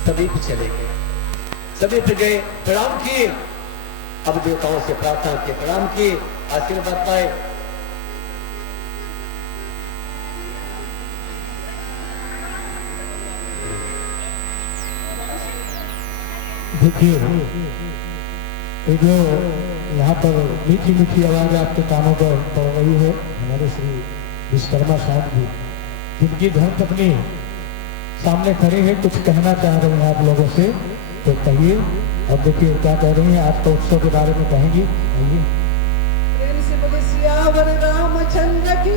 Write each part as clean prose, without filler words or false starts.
समीप चले गए, समीप गए, प्रणाम किए, अब देवताओं से प्रार्थना किए, प्रणाम किए, आशीर्वाद पाए। देखिए ये जो यहाँ पर मीठी मीठी आवाज आपके कानों पर पड़ रही है, हमारे श्री विश्वकर्मा साहब जी, जिनकी धर्मपत्नी सामने खड़े हैं, कुछ कहना चाह रहे हैं आप लोगों से, तो कहिए। और देखिए क्या कह रही हैं, आज तो उत्सव के बारे में कहेंगी। प्रेम से बोले सियावर रामचंद्र की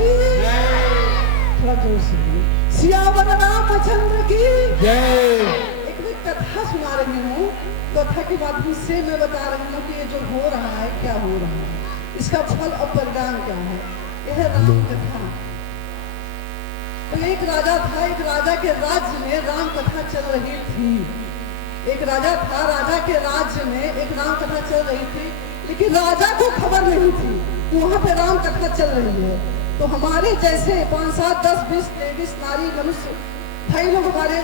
थोड़ा जोर से, सियावर रामचंद्र की जय। एक कथा सुना रही हूँ, कथा के माध्यम से मैं बता रही हूँ कि ये जो हो रहा है क्या हो रहा है, इसका फल और परिणाम क्या है। यह राम कथा। तो एक राजा था, एक राजा के राज्य में राम कथा चल रही थी। एक राजा था, राजा के राज्य में एक राम कथा चल रही थी, लेकिन राजा को खबर नहीं थी कि वहाँ पे राम कथा चल रही है। तो हमारे जैसे 5, 7, 10, 20 लेडीज नारी मनुष्य भाई लोग हमारे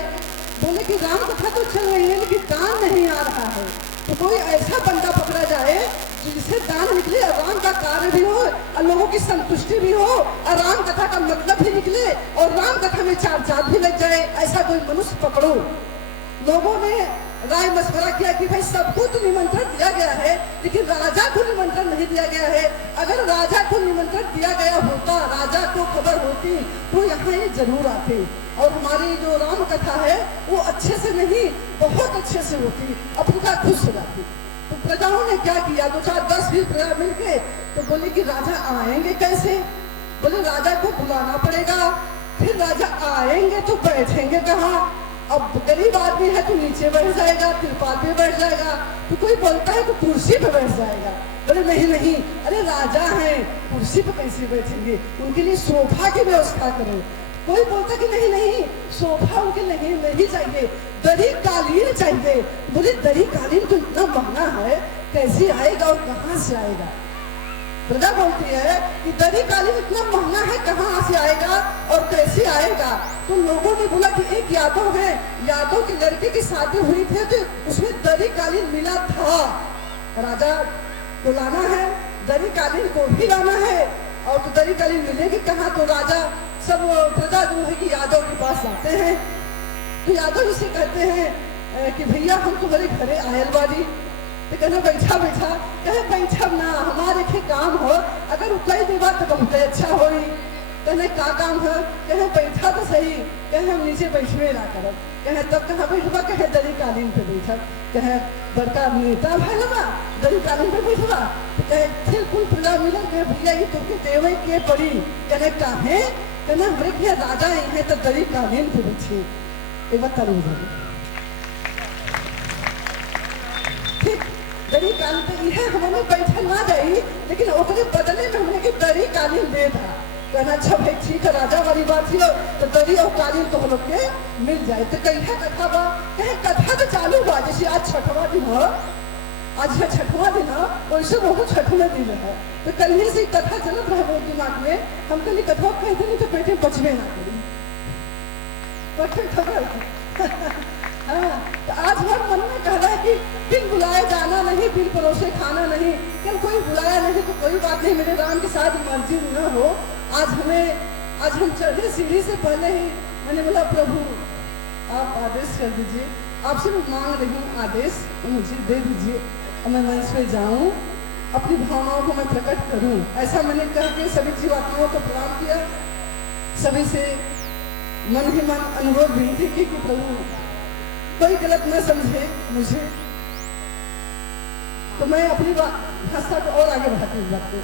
बोले कि राम कथा तो चल रही है लेकिन दान नहीं आ रहा है, तो कोई ऐसा बंदा पकड़ा जाए जिससे दान निकले और राम का कार्य भी हो और लोगों की संतुष्टि भी हो और राम कथा का मतलब भी निकले और राम कथा में 4 चाँद भी लग जाए, ऐसा कोई मनुष्य पकड़ो। लोगों ने राय मशवरा किया कि भाई सबको तो निमंत्रण दिया गया है लेकिन राजा को निमंत्रण नहीं दिया गया है। अगर राजा को निमंत्रण दिया गया होता, राजा को खबर होती तो यहाँ ये जरूर आते और हमारी जो राम कथा है वो अच्छे से नहीं बहुत अच्छे से होती, अपना खुश हो जाती। तो प्रजाओं ने क्या किया, 2, 4, 10 20 प्रजा मिलके तो बोले कि राजा आएंगे कैसे। बोले राजा को बुलाना पड़ेगा, फिर राजा आएंगे तो बैठेंगे कहाँ। अब गरीब आदमी है तो नीचे बैठ जाएगा, तिरपाल पे बैठ जाएगा, तो कोई बोलता है तो कुर्सी पे बैठ जाएगा। बोले नहीं नहीं, अरे राजा हैं कुर्सी पे कैसे बैठेंगे, उनके लिए सोफा की व्यवस्था करो। कोई बोलता कि नहीं नहीं सोफा उनके नहीं नहीं चाहिए, दरी कालीन चाहिए। बोले दरी कालीन तो इतना महंगा है, कैसे आएगा और कहाँ से आएगा। प्रजा बोलती है कि दरी कालीन इतना महंगा है, कहाँ से आएगा और कैसे आएगा। तो लोगों ने बोला कि एक यादव है, यादव की लड़के की शादी हुई थी तो उसमें दरी कालीन मिला था, राजा को लाना है, दरी कालीन को भी लाना है। और तो दरी कालीन मिलेगी कहाँ। तो राजा सब प्रजा जो है कि यादव के पास जाते हैं, तो यादव उसे कहते हैं कि भैया हम तुम्हारे घरे आयल बाड़ी। तो कहना बैठा बैठा, कहे बैठा ना हमारे के काम हो, अगर उतलाई देवा तो बहुत अच्छा हो। कहने का काम है, कहे बैठा तो सही, कहे हम नीचे बैठवे ना करो। कहे तब कहाँ बैठवा, कहे दरी कालीन पे बैठा। कहे बड़का नेता भैया दरी कालीन पे बैठवा। तो कहे फिर कुल प्रजा मिला, कहे भैया ये तुमके देवे के पड़ी। कहने काहे, कहना हमारे के राजा आई है तो दरी कालीन पे बैठे। एक बात करूँ ठीक दरी कालीन पे यह हमने बैठा ना जाई, लेकिन ओकरे बदले में हमने के दरी कालीन दे था। कहना अच्छा भाई ठीक है, राजा वाली बात है तो दरी और कालीन तो हम लोग के मिल जाए। तो कहीं कथा बा, कहे कथा तो चालू बा, जैसे आज 6वां दिन हो, आज है 6वां दिन हो, वैसे वो 6वें दिन है। तो कल ही से कथा चलत रहे वो दिमाग में, हम कल कथा कहते नहीं तो बैठे बचवे ना करी बैठे खबर। हाँ, तो आज हर मन में कह रहा है कि बिन बुलाए जाना नहीं, बिन परोसे खाना नहीं। कल कोई बुलाया नहीं तो कोई बात नहीं, मेरे राम के साथ मर्जी न हो। आज हम चढ़े सीढ़ी से पहले ही मैंने बोला प्रभु आप आदेश कर दीजिए, आपसे मैं मांग रही हूँ आदेश, मुझे दे दीजिए और मैं मंच पे जाऊँ, अपनी भावनाओं को मैं प्रकट करूँ। ऐसा मैंने कह के सभी जीवात्माओं को प्रणाम किया, सभी से मन ही मन अनुरोध विनती की कि प्रभु कोई गलत न समझे मुझे। तो मैं अपनी भाषा को और आगे बढ़ाती हूँ बात को।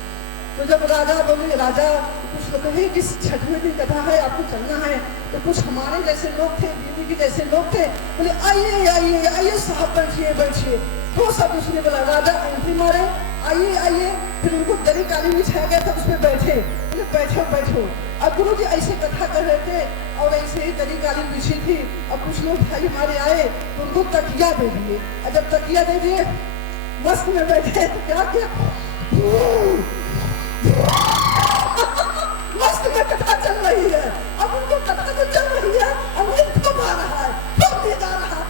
तो जब राजा बोले, राजा कुछ लोग कहे कि 6वें दिन कथा है आपको चलना है, तो कुछ हमारे जैसे लोग थे, दीदी के जैसे लोग थे, बोले आइए आइए आइए साहब बैठिए बैठिए। तो सब उसने बोला, राजा एंट्री मारे, आइए आइए। फिर उनको दरी कालीन बिछाया गया था, उसमें बैठे, बोले बैठो बैठो। अब गुरु जी ऐसे कथा कर रहे थे और ऐसे ही दरी कालीन बिछी थी। अब कुछ लोग भाई हमारे आए तो उनको तकिया दे दिए, और जब तकिया दे दिए मस्त में बैठे तो क्या किया मस्त में कथा चल रही है। अब उनको कथा तो चल रही है, अब इनको मार रहा है, ठोक दिया जा रहा।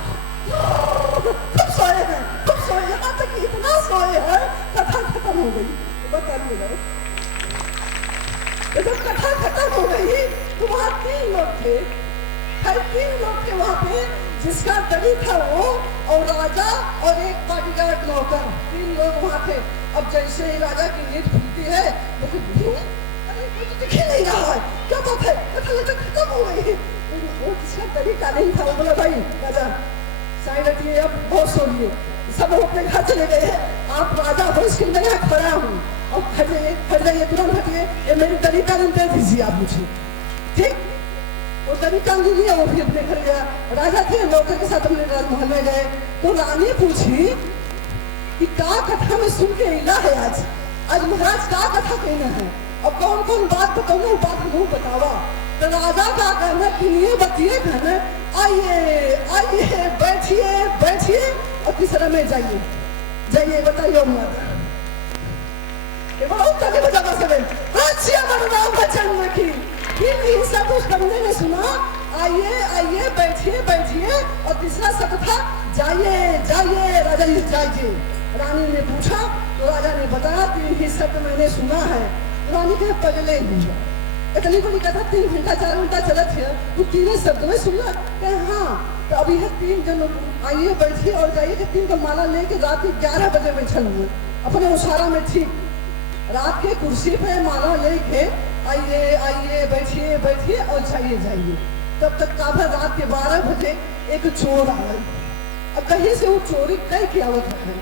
थे, 3 लोग थे वहां पे, जिसका दली था वो और राजा और एक बॉडीगार्ड नौकर, 3 लोग वहां थे। अब जैसे ही राजा की नींद खुलती है, अरे मुझे दिख ही नहीं रहा है, क्या बात है, कथा तो खत्म हो गई। वो जिसका दली का नहीं था, वो बोला भाई राजा साइड हटिए, अब बहुत सो लिए, सब लोग अपने घर चले गए हैं, आप राजा हो इसके लिए मैं यहाँ खड़ा हूँ, अब हट जाइए तुरंत हटिए, ये मेरी दली का दे दीजिए आप मुझे, ठीक। वो दली का लिया, वो भी अपने घर गया। राजा थे, नौकर के साथ अपने राजमहल में गए, तो रानी पूछी कि क्या कथा में सुन के इला है आज महाराज क्या कथा कहना है, अब कौन कौन बात बताऊँ, बात हमको बतावा। तो राजा का कहना कि ये बतिए कहना, आइए आइए बैठिए बैठिए और तीसरा में जाइए जाइए बताइए माता बहुत तक बजा सके अच्छा बदनाम बचन की। फिर सब उस बंदे ने सुना, आइए आइए बैठिए बैठिए और तीसरा शब्द था जाइए जाइए राजा जी जाइए। रानी ने पूछा तो राजा ने बताया 3 शब्द मैंने सुना है। रानी के पगले हुआ, इतनी बड़ी कथा 3 घंटा 4 घंटा चलत है, तू 3 शब्द में सुना कहे हाँ। तो अभी है 3 जन आइए बैठिए और जाइए, 3 का माला लेके रात के 11 बजे बैठल हुए अपने उसारा में, ठीक रात के कुर्सी पे माला लेके आइए आइए बैठिए बैठिए और जाइए जाइए। तब तक काफी रात के 12 बजे एक चोर आया, अब कहीं से वो चोरी कई की आवत है,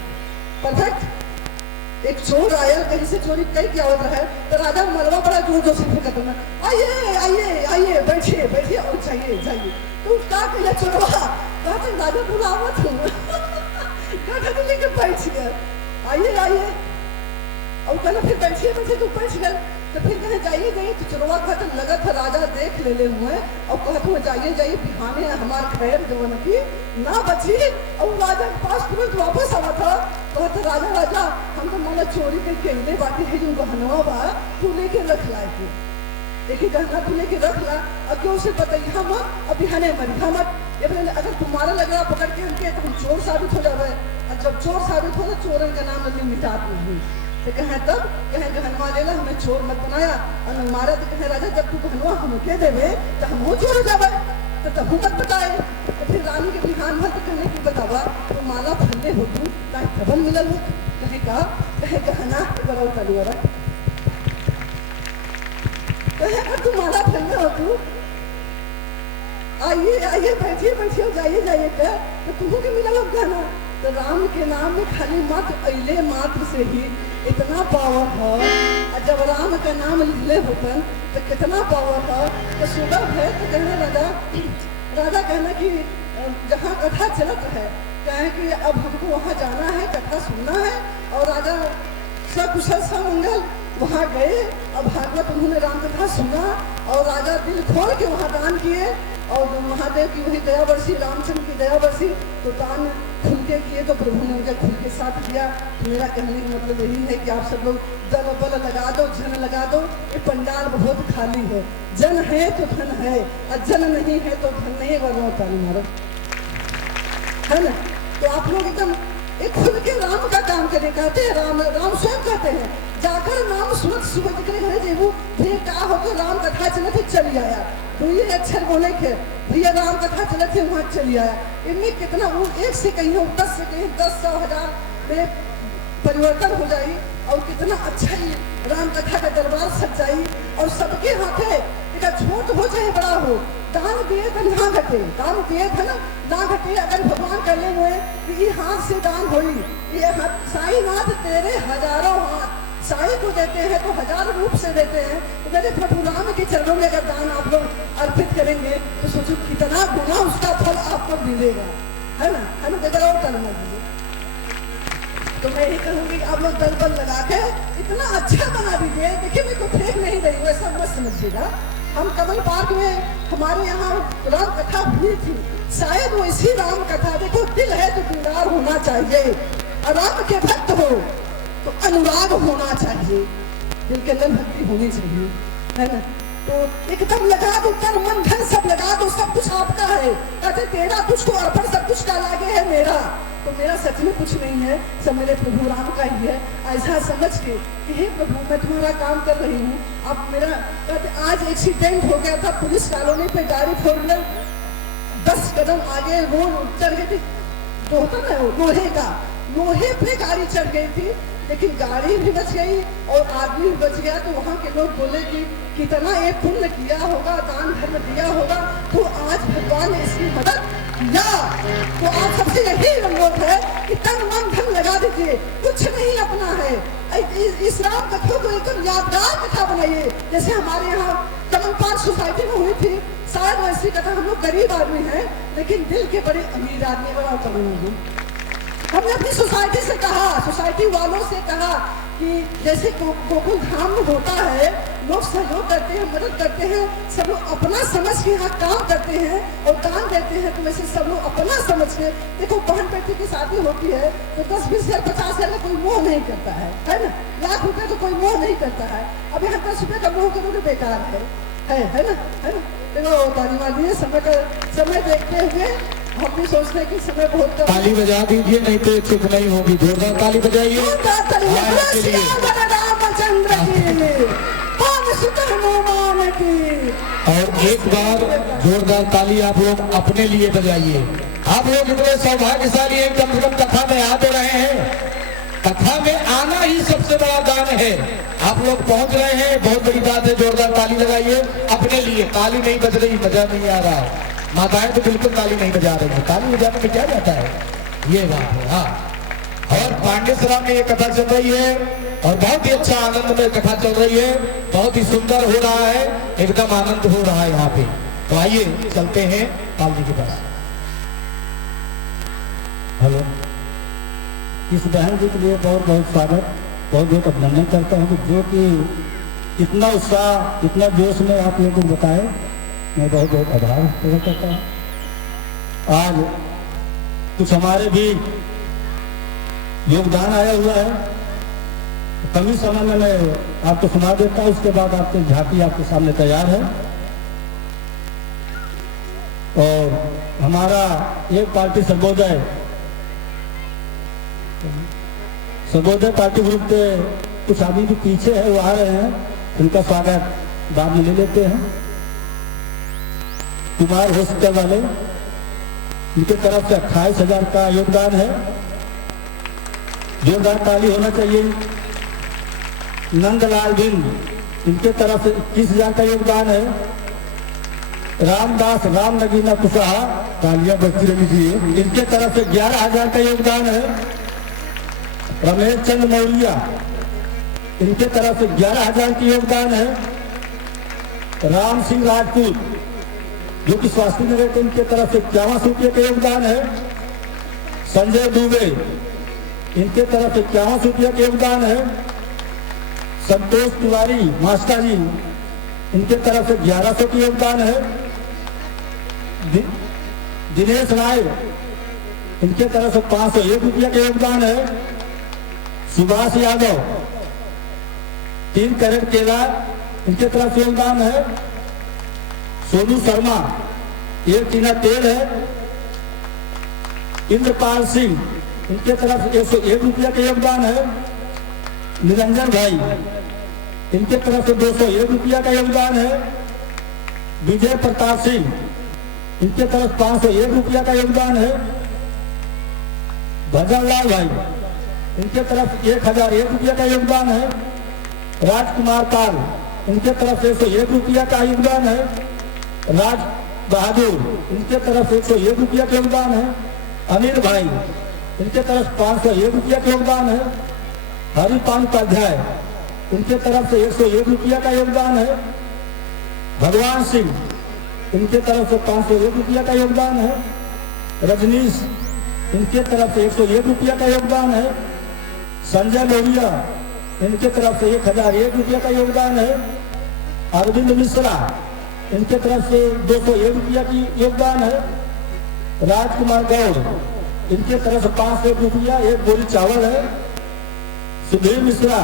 परफेक्ट। एक चोर आया कहीं से चोरी कई की आवत है, तो राजा मलबा बड़ा जोर जोर से फेंका करना, आइए आइए आइए बैठिए बैठिए और जाइए जाइए। तो क्या कहना चोरवा, कहा तो राजा बुलावत हूँ कहा लेके बैठ गया, आइए आइए और कहना फिर बैठिए बैठिए, तो बैठ गए। तो फिर कहे जाइए जाइए, तो चुरवा कहते लगा था राजा देख ले हुए और कहते हुए जाइए जाइए बिहाने हमार खैर जवन की ना बची। और राजा के पास तुरंत वापस आवा था, कहते राजा राजा हम तो माना चोरी के कहने बाकी है जो गहनवा बा तू लेके रख लाए थे, देखिए गहना तू लेके रख ला, अब क्यों उसे बताइए हम अब बिहाने मरी हम अगर तुम्हारा लग रहा पकड़ के उनके तो हम चोर साबित हो जावे, और जब चोर साबित हो तो चोरन का नाम अभी मिटात नहीं। तो कहे तब कहे गहनवा ले ला, हमें चोर मत बनाया और न मारा। तो कहे राजा जब तू गहनवा हमके देवे तो हम वो चोर हो जावे, तो तब मत बताए। तो फिर रानी के बिहान भर तो कहने की बतावा तो माला फलने हो तू चाहे खबर मिलल हो, कहे कहा कहे गहना बड़ा तलवारा कहे अगर तू माला फलने हो तू आइए आइए बैठिए बैठिए जाइए जाइए कह तो तुमको के मिला हो गहना। तो राम के नाम में खाली मात्र अले मात्र से ही इतना पावर है, और जब राम का नाम ले होतन तो कितना पावर है। तो सुबह है तो कहना राजा कहना कि जहाँ कथा चलत है कहे कि अब हमको वहाँ जाना है, कथा सुनना है। और राजा सकुशल समंगल वहाँ गए और भागवत उन्होंने राम कथा सुना और राजा दिल खोल के वहाँ दान किए और महादेव की वही दया बरसी, रामचंद्र की दया बरसी, तो दान खुल के किए तो प्रभु ने उनके खुल के साथ दिया। तो मेरा कहने का मतलब यही है कि आप सब लोग दल बल लगा दो, जन लगा दो, ये पंडाल बहुत खाली है, जन है तो धन है और जन नहीं है तो धन नहीं, वरना ताली मारो है ना। तो आप लोग एकदम एक खुल के राम का काम करें, कहते हैं राम राम स्वयं कहते हैं जाकर नाम सुनत सुबह के घरे जेबू फिर का होकर राम कथा चलते चली आया, तो ये अक्षर बोले के भैया राम कथा चलते वहाँ चली आया। इनमें कितना वो 1 से कहीं 10 से कहीं 10 100 1000 में परिवर्तन हो जाए और कितना अच्छा ही राम कथा का दरबार सजाई और सबके हाथे एक छोट हो चाहे बड़ा हो दान दिए तो ना घटे, दान दिए थे ना घटे। अगर भगवान करने हुए तो ये हाथ से दान होई, ये साई नाथ तेरे हजारों हाथ साई को देते हैं तो 1000 रूप से देते हैं। तो मेरे प्रभु राम के चरणों में अगर दान आप लोग अर्पित करेंगे तो सोचो कितना गुना उसका फल आपको मिलेगा, है ना जगह और करना दीजिए। तो मैं यही कहूँगी आप लोग दल बल लगा के इतना अच्छा बना दीजिए। देखिए मैं को फेंक नहीं रही हूँ, ऐसा मत समझिएगा। हम कमल पार्क में हमारे यहाँ राम कथा हुई थी, शायद वैसी राम कथा, देखो दिल है तो दिलदार होना चाहिए, और राम के भक्त हो तो अनुराग होना चाहिए, दिल के अंदर भक्ति होनी चाहिए, है ना। तो एकदम लगा दो, तन मन धन सब लगा दो, सब कुछ आपका है। कहते तेरा तुझको अर्पण सब कुछ का लागे है मेरा, तो मेरा सच में कुछ नहीं है, सब मेरे प्रभु राम का ही है। ऐसा समझ के कि हे प्रभु मैं तुम्हारा काम कर रही हूँ। अब मेरा आज एक्सीडेंट हो गया था, पुलिस कॉलोनी पे गाड़ी फोर व्हीलर 10 कदम आगे रोड चढ़ गई थी, तो होता ना लोहे पे गाड़ी चढ़ गई थी, लेकिन गाड़ी भी बच गई और आदमी भी बच गया। तो वहाँ के लोग बोले कि कितना ये पुण्य किया होगा, दान धर्म दिया होगा, तो आज भगवान ने इसकी मदद किया। तो आप सबसे यही अनुरोध है कि तन मन धन लगा दीजिए, कुछ नहीं अपना है। इस राम कथा को एकदम यादगार कथा बनाइए, जैसे हमारे यहाँ चमनपाल सोसाइटी में हुई थी। शायद वैसी कथा, हम लोग गरीब आदमी हैं लेकिन दिल के बड़े अमीर आदमी बड़ा करेंगे। हमने अपनी सोसाइटी से कहा, सोसाइटी वालों से कहा कि जैसे गोकुल धाम में होता है, लोग सहयोग करते हैं, मदद करते हैं, सब लोग अपना समझ के यहाँ काम करते हैं और दान देते हैं, तो वैसे सब लोग अपना समझ के देखो। बहन बेटी की शादी होती है तो 10-20 हज़ार 50 हज़ार में कोई मोह नहीं करता है ना। लाख रुपए तो कोई मोह नहीं करता है। अब यहाँ 10 रुपये का मोह करोगे बेकार है ना। देखो ताली मारिए, समय देखते हुए हम भी सोचते हैं कि समय बहुत कम। ताली बजा दीजिए, नहीं तो चुप नहीं होगी। जोरदार ताली बजाइए। और एक बार जोरदार ताली आप लोग अपने लिए बजाइए। आप लोग इतने सौभाग्यशाली हैं, कम से कम कथा में आ तो रहे हैं। कथा में आना ही सबसे बड़ा दान है। आप लोग पहुंच रहे हैं, बहुत बड़ी बात है। जोरदार ताली लगाइए अपने लिए। ताली नहीं बज रही, मजा नहीं आ रहा। माताएं तो बिल्कुल ताली नहीं बजा रही है। ताली बजाने में क्या जाता है, ये बात है। हाँ, और पांडेसरा में ये कथा चल रही है और बहुत ही अच्छा आनंद में कथा चल रही है। बहुत ही सुंदर हो रहा है, एकदम आनंद हो रहा है यहाँ पे। तो आइए चलते हैं पाल जी के पास। हेलो, इस बहन जी के लिए बहुत बहुत स्वागत, बहुत बहुत अभिनंदन करता हूँ जो कि इतना उत्साह, इतना जोश में आप लोगों को बताए। मैं बहुत बहुत आभार प्रकट करता हूँ। आज कुछ हमारे भी योगदान आया हुआ है, कम ही समय में मैं आपको सुना देता हूँ, उसके बाद आपकी झांकी आपके सामने तैयार है। और हमारा एक पार्टी सर्वोदय पार्टी ग्रुप के कुछ आदमी जो पीछे है वो आ रहे हैं, उनका स्वागत बाद में ले लेते हैं। कुमार हॉस्पिटल वाले, इनके तरफ से 28,000 का योगदान है। जोरदार ताली होना चाहिए। नंदलाल बिंद, इनके तरफ से 21,000 का योगदान है। रामदास राम नगीना कुशवाहा, तालियां बजती रही, इनके तरफ से 11,000 का योगदान है। रमेश चंद्र मौर्या, इनके तरफ से 11,000 की योगदान है। राम सिंह राजपूत जो कि स्वास्थ्य नगर के, इनके तरफ से 51 रुपये का योगदान है। संजय दुबे, इनके तरफ से 51 रुपये का योगदान है। संतोष तिवारी मास्टर जी, इनके तरफ से 1100 की योगदान है। दिनेश राय, इनके तरफ से 501 रुपये का योगदान है। सुभाष यादव 3 कैरेट केला, इनके तरफ से योगदान है। सोनू शर्मा 1 टीना तेल है। इंद्रपाल सिंह, इनके तरफ से 101 रुपया का योगदान है। निरंजन भाई, इनके तरफ से 201 रुपया का योगदान है। विजय प्रताप सिंह, इनके तरफ 501 रुपया का योगदान है। भजनलाल भाई, इनके तरफ 1,001 रुपया का योगदान है। राजकुमार पाल, इनके तरफ से 101 रुपया का योगदान है। राज बहादुर, इनके तरफ से 101 रुपया का योगदान है। अनिल भाई, इनके तरफ 501 रुपया का योगदान है। हरिपाल उपाध्याय, इनके तरफ से 101 रुपया का योगदान है। भगवान सिंह, इनके तरफ से 501 रुपया का योगदान है। रजनीश, इनके तरफ से 101 रुपया का योगदान है। संजय लोहिया, इनके तरफ से 1,001 रुपया का योगदान है। अरविंद मिश्रा, इनके तरफ से 201 रुपया की योगदान है। राजकुमार गौड़, इनके तरफ से 501 रुपया 1 बोरी चावल है। सुधीर मिश्रा,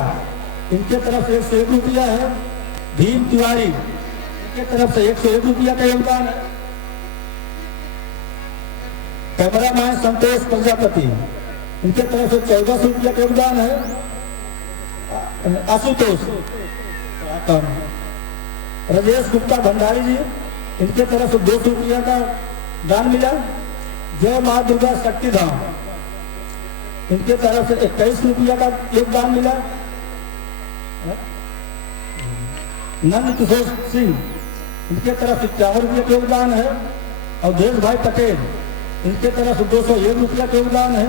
इनके तरफ से 101 रुपया है। भीम तिवारी, इनके तरफ से 101 रुपया का योगदान है। कैमरामैन संतोष प्रजापति, इनके तरफ से 1400 रुपया का योगदान है। आशुतोष राजेश गुप्ता भंडारी जी, इनके तरफ से 200 रुपया का दान मिला। जय माँ दुर्गा शक्ति धाम, इनके तरफ से 21 रुपया का योगदान मिला। नंद किशोर सिंह, इनके तरफ से 51 रुपया का योगदान है। और देश भाई पटेल, इनके तरफ से 201 रुपया का योगदान है।